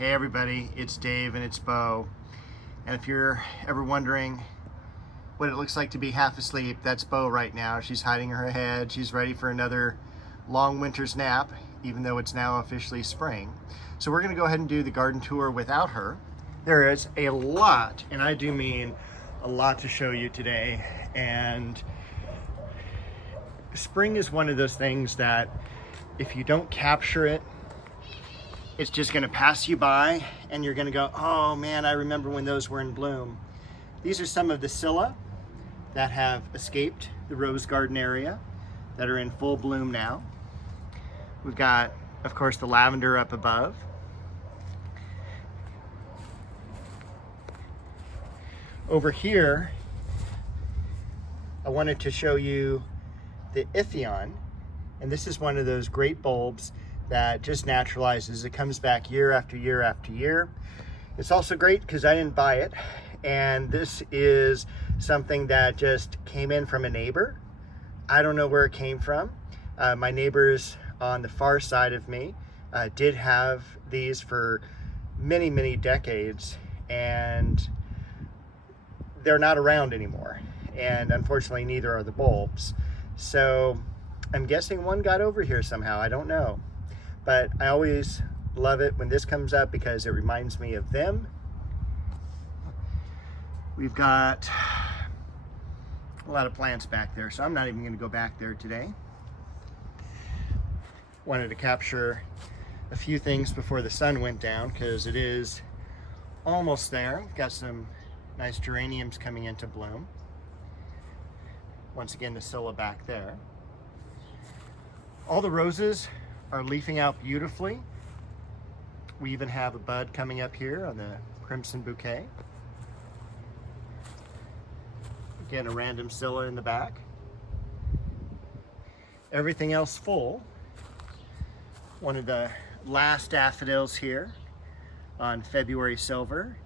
Hey everybody, it's Dave and it's Bo. And if you're ever wondering what it looks like to be half asleep, that's Bo right now. She's hiding her head. She's ready for another long winter's nap, even though it's now officially spring. So we're gonna go ahead and do the garden tour without her. There is a lot, and I do mean a lot, to show you today. And spring is one of those things that if you don't capture it, it's just gonna pass you by and you're gonna go, oh man, I remember when those were in bloom. These are some of the Scilla that have escaped the rose garden area that are in full bloom now. We've got, of course, the lavender up above. Over here, I wanted to show you the Ipheion, and this is one of those great bulbs that just naturalizes. It comes back year after year after year. It's also great because I didn't buy it, and this is something that just came in from a neighbor. I don't know where it came from. My neighbors on the far side of me did have these for many, many decades, and they're not around anymore. And unfortunately, neither are the bulbs. So I'm guessing one got over here somehow, I don't know. But I always love it when this comes up because it reminds me of them. We've got a lot of plants back there, so I'm not even gonna go back there today. Wanted to capture a few things before the sun went down because it is almost there. We've got some nice geraniums coming into bloom. Once again, the Scilla back there. All the roses are leafing out beautifully. We even have a bud coming up here on the crimson bouquet. Again, a random Scilla in the back. Everything else full. One of the last daffodils here on February Silver.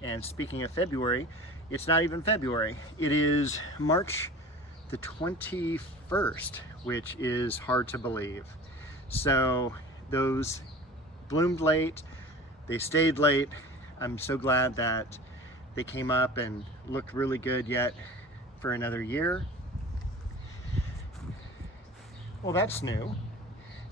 And speaking of February, it's not even February. It is March the 21st, which is hard to believe. So those bloomed late, they stayed late. I'm so glad that they came up and looked really good yet for another year. Well, that's new.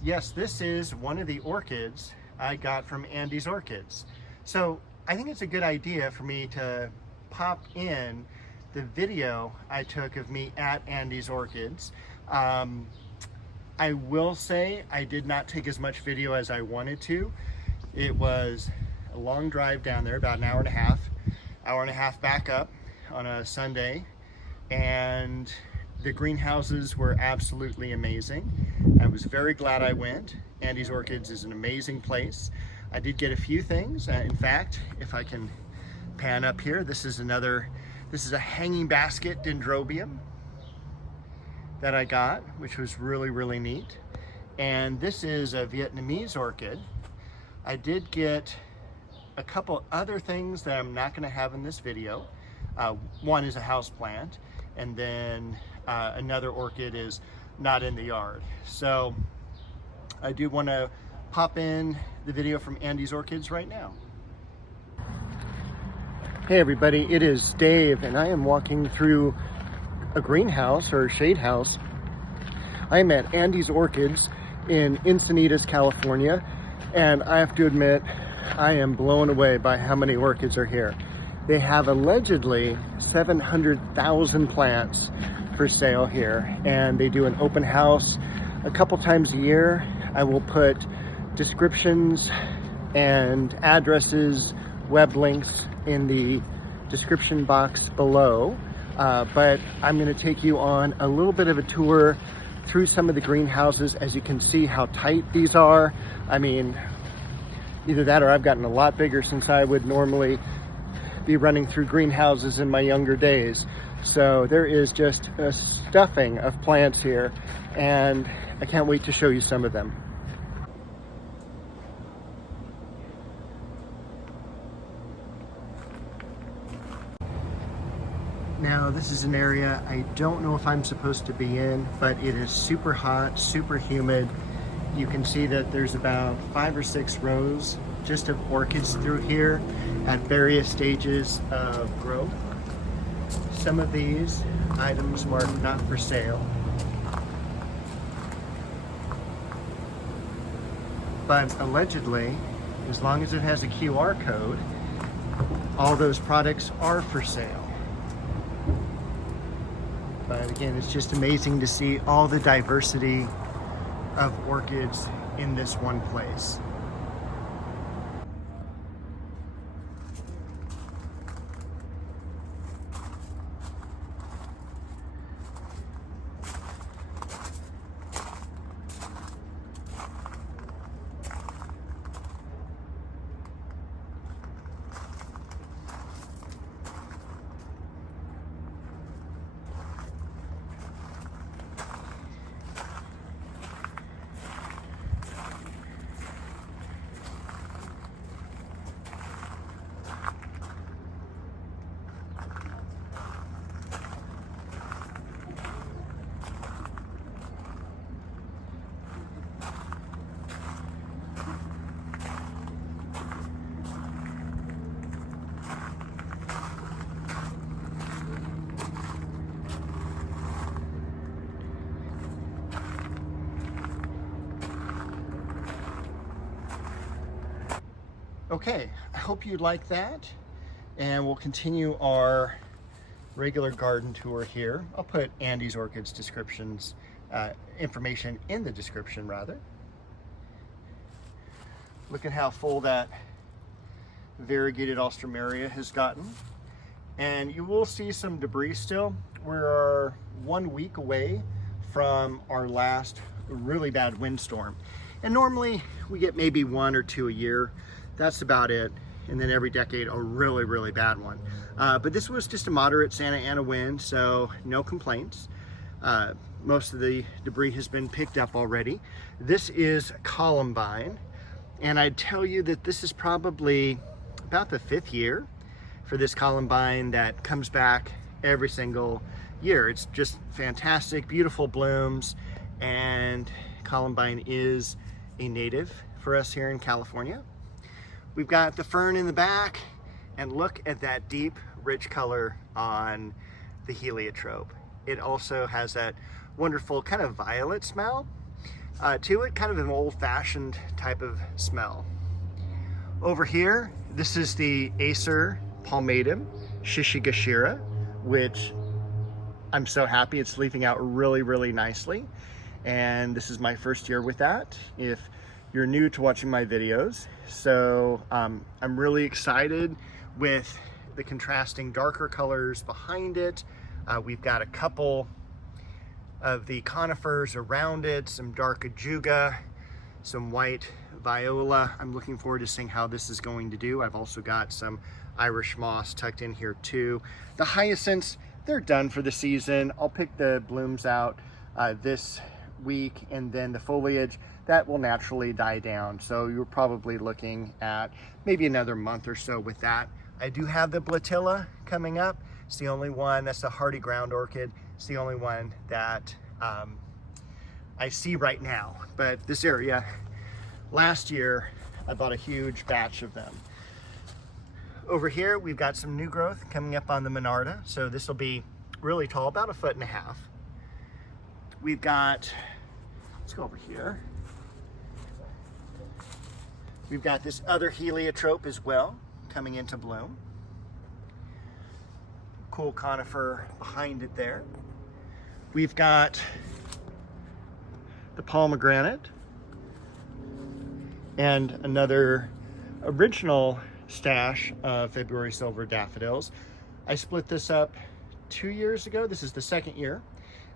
Yes, this is one of the orchids I got from Andy's Orchids. So I think it's a good idea for me to pop in the video I took of me at Andy's Orchids. I will say I did not take as much video as I wanted to. It was a long drive down there, about an hour and a half back up on a Sunday, and the greenhouses were absolutely amazing. I was very glad I went. Andy's Orchids is an amazing place. I did get a few things. In fact, if I can pan up here, this is a hanging basket dendrobium that I got, which was really, really neat. And this is a Vietnamese orchid. I did get a couple other things that I'm not gonna have in this video. One is a house plant, and then another orchid is not in the yard. So I do wanna pop in the video from Andy's Orchids right now. Hey everybody, it is Dave, and I am walking through a greenhouse or shade house. I'm at Andy's Orchids in Encinitas, California, and I have to admit, I am blown away by how many orchids are here. They have allegedly 700,000 plants for sale here, and they do an open house a couple times a year. I will put descriptions and addresses, web links in the description box below. But I'm going to take you on a little bit of a tour through some of the greenhouses. As you can see how tight these are. I mean, either that or I've gotten a lot bigger since I would normally be running through greenhouses in my younger days. So there is just a stuffing of plants here, and I can't wait to show you some of them. Now, this is an area I don't know if I'm supposed to be in, but it is super hot, super humid, You can see that there's about 5 or 6 rows just of orchids through here at various stages of growth. Some of these items marked not for sale, but allegedly, as long as it has a QR code, all those products are for sale. But again, it's just amazing to see all the diversity of orchids in this one place. Okay, I hope you like that, and we'll continue our regular garden tour here. I'll put Andy's Orchids descriptions, information in the description rather. Look at how full that variegated Alstroemeria has gotten. And you will see some debris still. We're 1 week away from our last really bad windstorm. And normally we get maybe 1 or 2 a year. That's about it. And then every decade, a really, really bad one. But this was just a moderate Santa Ana wind, so no complaints. Most of the debris has been picked up already. This is Columbine. And I'd tell you that this is probably about the 5th year for this Columbine that comes back every single year. It's just fantastic, beautiful blooms, and Columbine is a native for us here in California. We've got the fern in the back, and look at that deep, rich color on the heliotrope. It also has that wonderful kind of violet smell to it, kind of an old-fashioned type of smell. Over here, this is the Acer palmatum shishigashira, which I'm so happy it's leafing out really, really nicely. And this is my first year with that, if you're new to watching my videos. So I'm really excited with the contrasting darker colors behind it. We've got a couple of the conifers around it, some dark ajuga, some white viola. I'm looking forward to seeing how this is going to do. I've also got some Irish moss tucked in here too. The hyacinths, they're done for the season. I'll pick the blooms out this week, and then the foliage, that will naturally die down. So you're probably looking at maybe another month or so with that. I do have the Blatilla coming up. It's the only one, that's a hardy ground orchid. It's the only one that I see right now. But this area, last year, I bought a huge batch of them. Over here, we've got some new growth coming up on the Monarda. So this will be really tall, about 1.5 feet. We've got, let's go over here. We've got this other heliotrope as well, coming into bloom. Cool conifer behind it there. We've got the pomegranate and another original stash of February silver daffodils. I split this up 2 years ago. This is the 2nd year.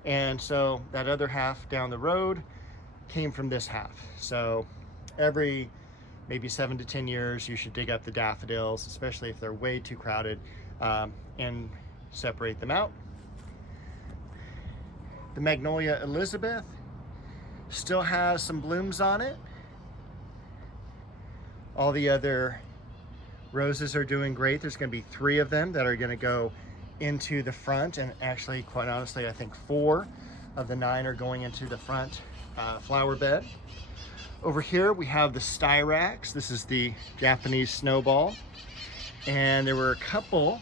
And so that other half down the road came from this half. So every maybe 7 to 10 years, you should dig up the daffodils, especially if they're way too crowded, and separate them out. The Magnolia Elizabeth still has some blooms on it. All the other roses are doing great. There's going to be 3 of them that are going to go into the front, and actually, quite honestly, I think 4 of the 9 are going into the front flower bed. Over here we have the styrax. This is the Japanese snowball. And there were a couple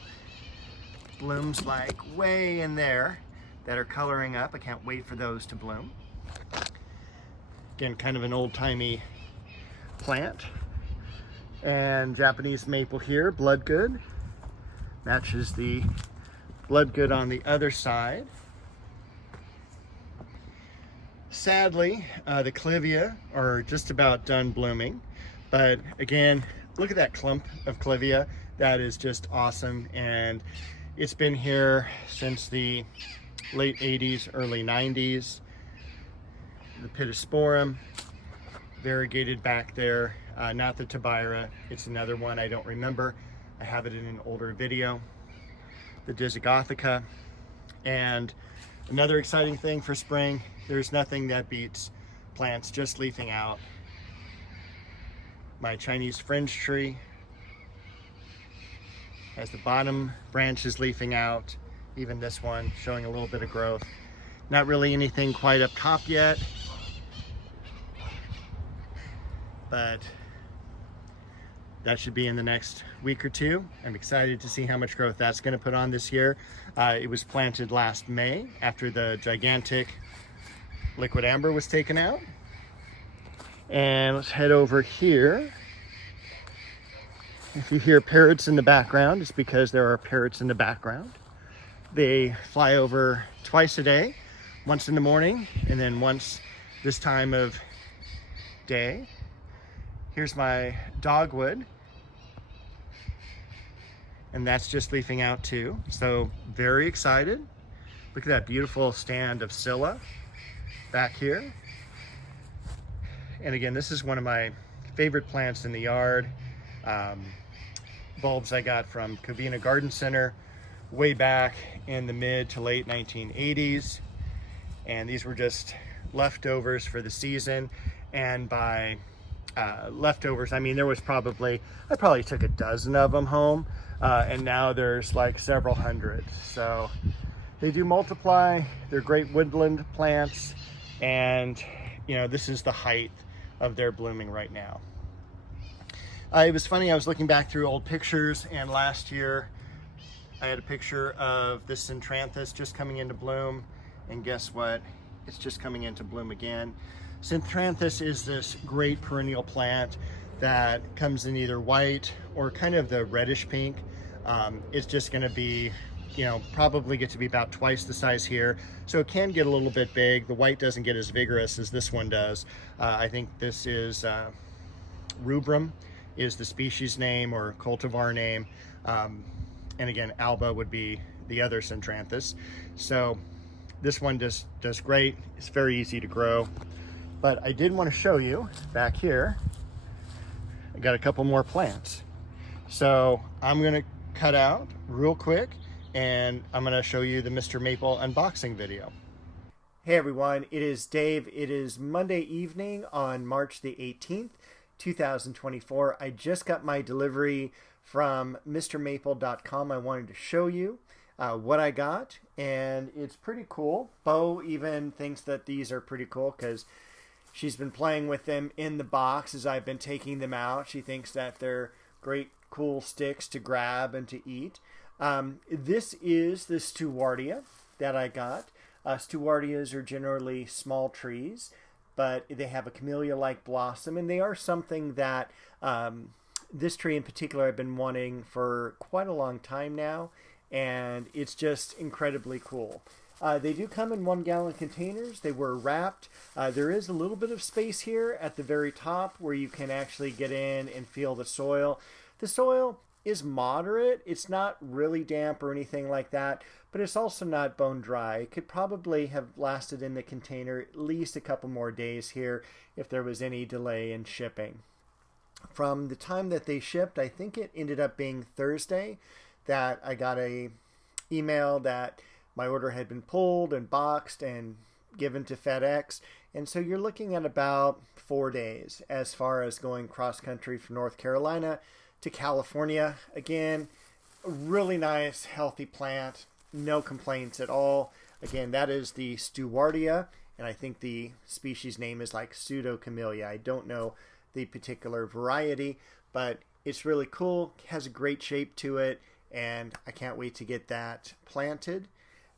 blooms like way in there that are coloring up. I can't wait for those to bloom. Again, kind of an old-timey plant. And Japanese maple here, bloodgood. Matches the bloodgood on the other side. Sadly, the clivia are just about done blooming. But again, look at that clump of clivia. That is just awesome. And it's been here since the late 80s, early 90s. The pittosporum, variegated back there. Not the Tabira, it's another one I don't remember. I have it in an older video. The Disigothica. And another exciting thing for spring, there's nothing that beats plants just leafing out. My Chinese fringe tree has the bottom branches leafing out. Even this one showing a little bit of growth. Not really anything quite up top yet, but that should be in the next week or two. I'm excited to see how much growth that's going to put on this year. It was planted last May after the gigantic liquid amber was taken out. And let's head over here. If you hear parrots in the background, it's because there are parrots in the background. They fly over twice a day, once in the morning and then once this time of day. Here's my dogwood, and that's just leafing out too. So very excited. Look at that beautiful stand of Scilla back here. And again, this is one of my favorite plants in the yard. Bulbs I got from Covina Garden Center way back in the mid to late 1980s. And these were just leftovers for the season. And by leftovers, I mean, there was probably, I probably took a dozen of them home. And now there's like several hundred. So they do multiply. They're great woodland plants. And, you know, this is the height of their blooming right now. It was funny, I was looking back through old pictures, and last year I had a picture of this Centranthus just coming into bloom, and guess what? It's just coming into bloom again. Centranthus is this great perennial plant that comes in either white or kind of the reddish pink. It's just going to be, you know, probably get to be about twice the size here, so it can get a little bit big. The white doesn't get as vigorous as this one does. I think this is rubrum is the species name or cultivar name, and again, alba would be the other Centranthus. So this one does great. It's very easy to grow. But I did want to show you back here, I got a couple more plants. So I'm going to cut out real quick and I'm going to show you the Mr. Maple unboxing video. Hey everyone, it is Dave. It is Monday evening on March the 18th, 2024. I just got my delivery from MrMaple.com. I wanted to show you what I got, and it's pretty cool. Bo even thinks that these are pretty cool because she's been playing with them in the box as I've been taking them out. She thinks that they're great, cool sticks to grab and to eat. This is the Stewartia that I got. Stewartias are generally small trees, but they have a camellia-like blossom, and they are something that this tree in particular I've been wanting for quite a long time now, and it's just incredibly cool. They do come in 1-gallon containers. They were wrapped. There is a little bit of space here at the very top where you can actually get in and feel the soil. The soil is moderate. It's not really damp or anything like that, but it's also not bone dry. It could probably have lasted in the container at least a couple more days here if there was any delay in shipping. From the time that they shipped, I think it ended up being Thursday, that I got a email that my order had been pulled and boxed and given to FedEx. And so you're looking at about 4 days as far as going cross country from North Carolina to California. Again, a really nice, healthy plant. No complaints at all. Again, that is the Stewartia, and I think the species name is like Pseudo-Camellia. I don't know the particular variety, but it's really cool, has a great shape to it, and I can't wait to get that planted.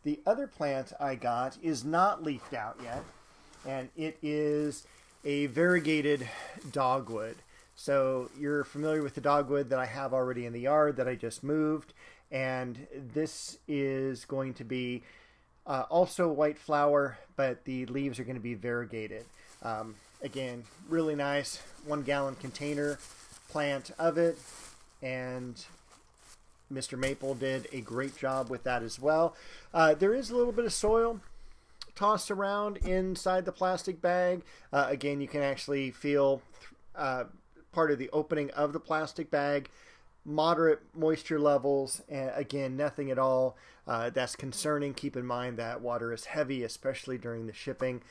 The other plant I got is not leafed out yet, and it is a variegated dogwood. So you're familiar with the dogwood that I have already in the yard that I just moved, and this is going to be also white flower, but the leaves are going to be variegated. Again, really nice 1 gallon container plant of it, and Mr. Maple did a great job with that as well. There is a little bit of soil tossed around inside the plastic bag. Again, you can actually feel part of the opening of the plastic bag. Moderate moisture levels, and again, nothing at all that's concerning. Keep in mind that water is heavy, especially during the shipping,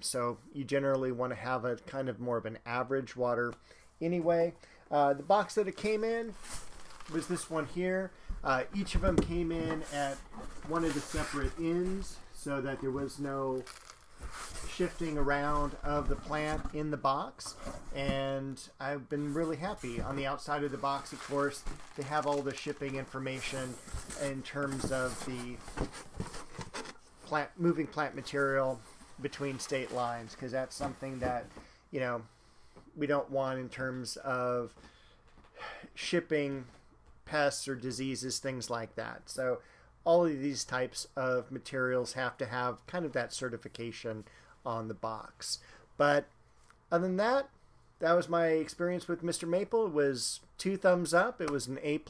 so you generally want to have a kind of more of an average water anyway. The box that it came in was this one here. Each of them came in at one of the separate ends so that there was no shifting around of the plant in the box, and I've been really happy. On the outside of the box, of course, they have all the shipping information in terms of the moving plant material between state lines, because that's something that, you know, we don't want in terms of shipping pests or diseases, things like that. So all of these types of materials have to have kind of that certification on the box. But other than that, that was my experience with Mr. Maple. It was 2 thumbs up. It was an A+,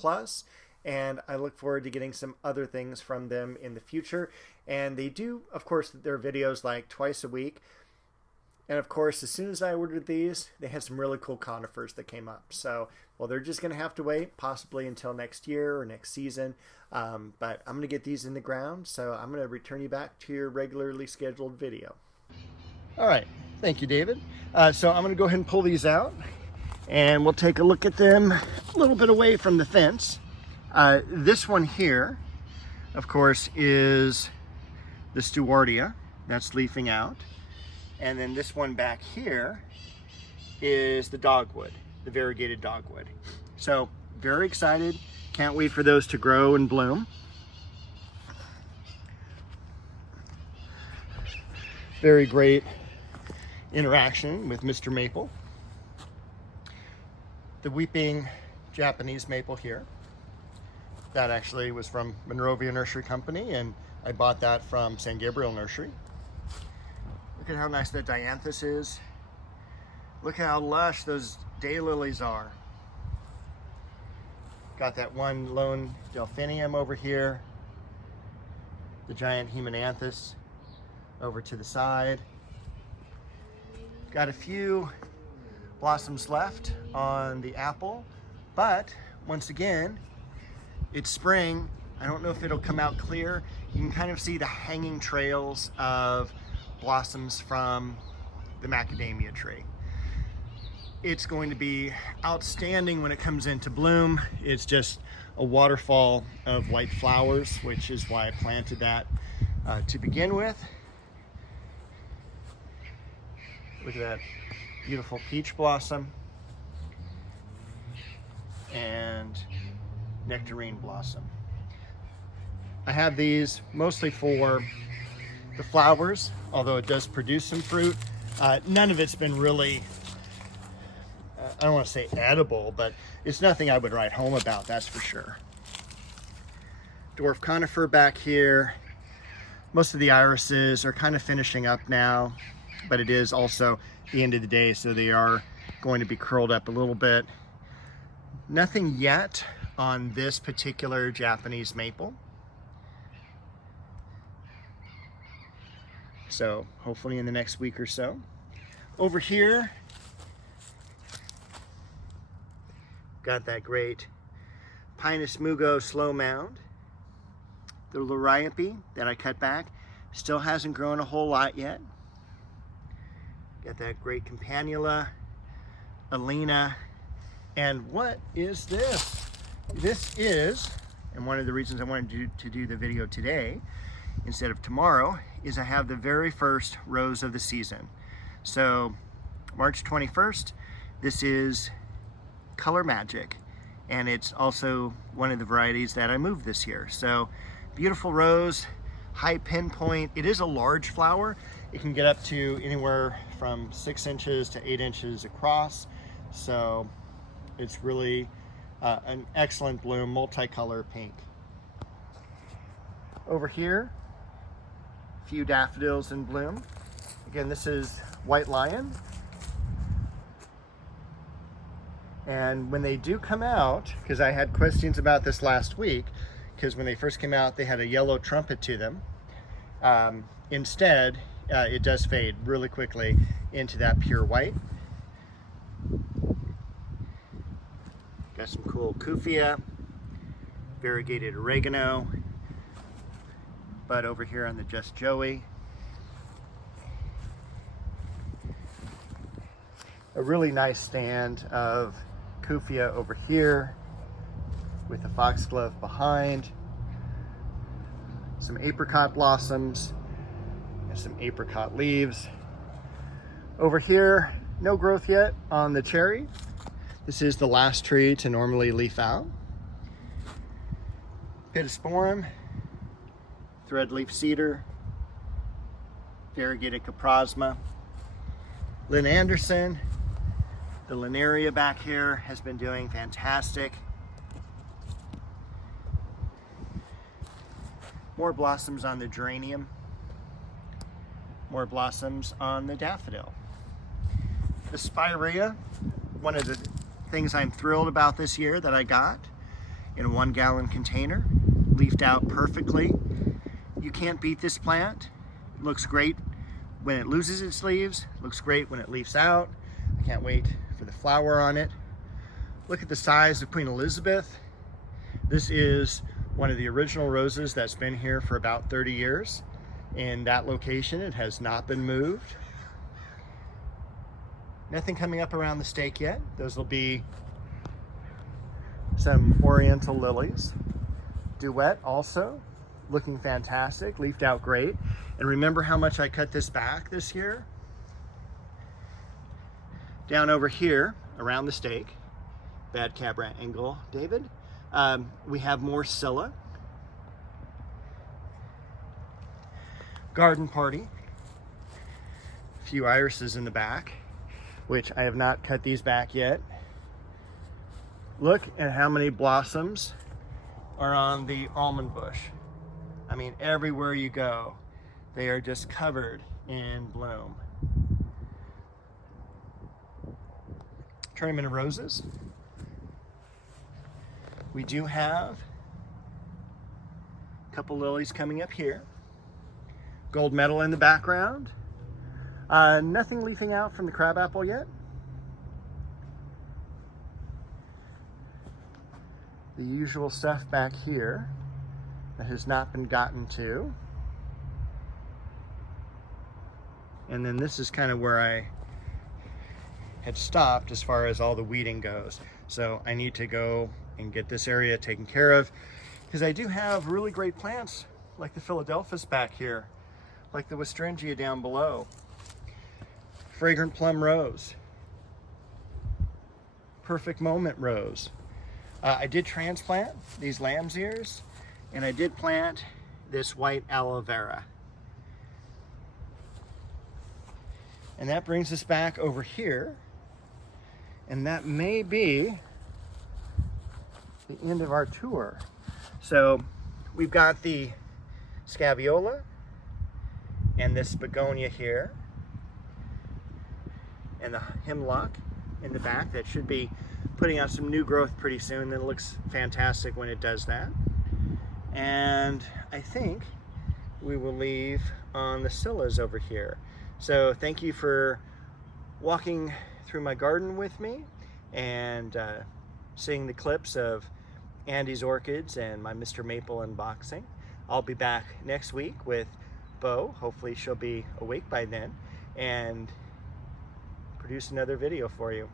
and I look forward to getting some other things from them in the future. And they do, of course, their videos like twice a week. And of course, as soon as I ordered these, they had some really cool conifers that came up. So, well, they're just going to have to wait possibly until next year or next season. But I'm going to get these in the ground. So I'm going to return you back to your regularly scheduled video. All right. Thank you, David. So I'm going to go ahead and pull these out, and we'll take a look at them a little bit away from the fence. This one here, of course, is the Stewartia that's leafing out. And then this one back here is the dogwood, the variegated dogwood. So very excited. Can't wait for those to grow and bloom. Very great interaction with Mr. Maple. The weeping Japanese maple here, that actually was from Monrovia Nursery Company, and I bought that from San Gabriel Nursery. Look at how nice that dianthus is. Look how lush those daylilies are. Got that one lone delphinium over here. The giant hemananthus over to the side. Got a few blossoms left on the apple, but once again, it's spring. I don't know if it'll come out clear. You can kind of see the hanging trails of blossoms from the macadamia tree. It's going to be outstanding when it comes into bloom. It's just a waterfall of white flowers, which is why I planted that to begin with. Look at that beautiful peach blossom and nectarine blossom. I have these mostly for the flowers, although it does produce some fruit. None of it's been really, I don't want to say edible, but it's nothing I would write home about, that's for sure. Dwarf conifer back here. Most of the irises are kind of finishing up now, but it is also the end of the day, so they are going to be curled up a little bit. Nothing yet on this particular Japanese maple. So hopefully in the next week or so. Over here, got that great Pinus mugo slow mound. The liriope that I cut back still hasn't grown a whole lot yet. Got that great campanula, Alina, and what is this? This is, and one of the reasons I wanted to do the video today, instead of tomorrow is I have the very first rose of the season. So March 21st, this is Color Magic, and it's also one of the varieties that I moved this year. So beautiful rose, high pinpoint. It is a large flower. It can get up to anywhere from 6 inches to 8 inches across. So it's really an excellent bloom, multicolor pink. Over here, a few daffodils in bloom. Again, this is White Lion. And when they do come out, because I had questions about this last week, because when they first came out, they had a yellow trumpet to them. Instead, it does fade really quickly into that pure white. Got some cool Kufia, variegated oregano, bud over here on the Just Joey. A really nice stand of Kufia over here with the foxglove behind. Some apricot blossoms and some apricot leaves. Over here, no growth yet on the cherry. This is the last tree to normally leaf out. Pittosporum, threadleaf cedar, variegated caprasma. Lynn Anderson, the Linaria back here has been doing fantastic. More blossoms on the geranium. More blossoms on the daffodil. The spirea, one of the things I'm thrilled about this year that I got in a 1 gallon container, leafed out perfectly. You can't beat this plant. It looks great when it loses its leaves, looks great when it leaves out. I can't wait for the flower on it. Look at the size of Queen Elizabeth. This is one of the original roses that's been here for about 30 years. In that location, it has not been moved. Nothing coming up around the stake yet. Those will be some oriental lilies. Duet also, looking fantastic, leafed out great. And remember how much I cut this back this year? Down over here, around the stake, bad camera angle, David, we have more Scilla. Garden Party. A few irises in the back, which I have not cut these back yet. Look at how many blossoms are on the almond bush. I mean, everywhere you go, they are just covered in bloom. Turn them into roses. We do have a couple lilies coming up here. Gold medal in the background. Nothing leafing out from the crabapple yet. The usual stuff back here that has not been gotten to. And then this is kind of where I had stopped as far as all the weeding goes. So I need to go and get this area taken care of, because I do have really great plants like the Philadelphus back here, like the Westringia down below. Fragrant plum rose. Perfect moment rose. I did transplant these lamb's ears, and I did plant this white aloe vera. And that brings us back over here, and that may be the end of our tour. So we've got the scabiola and this begonia here, and the hemlock in the back that should be putting out some new growth pretty soon. That looks fantastic when it does that. And I think we will leave on the Scillas over here. So thank you for walking through my garden with me and seeing the clips of Andy's orchids and my Mr. Maple unboxing. I'll be back next week with Bo. Hopefully she'll be awake by then and produce another video for you.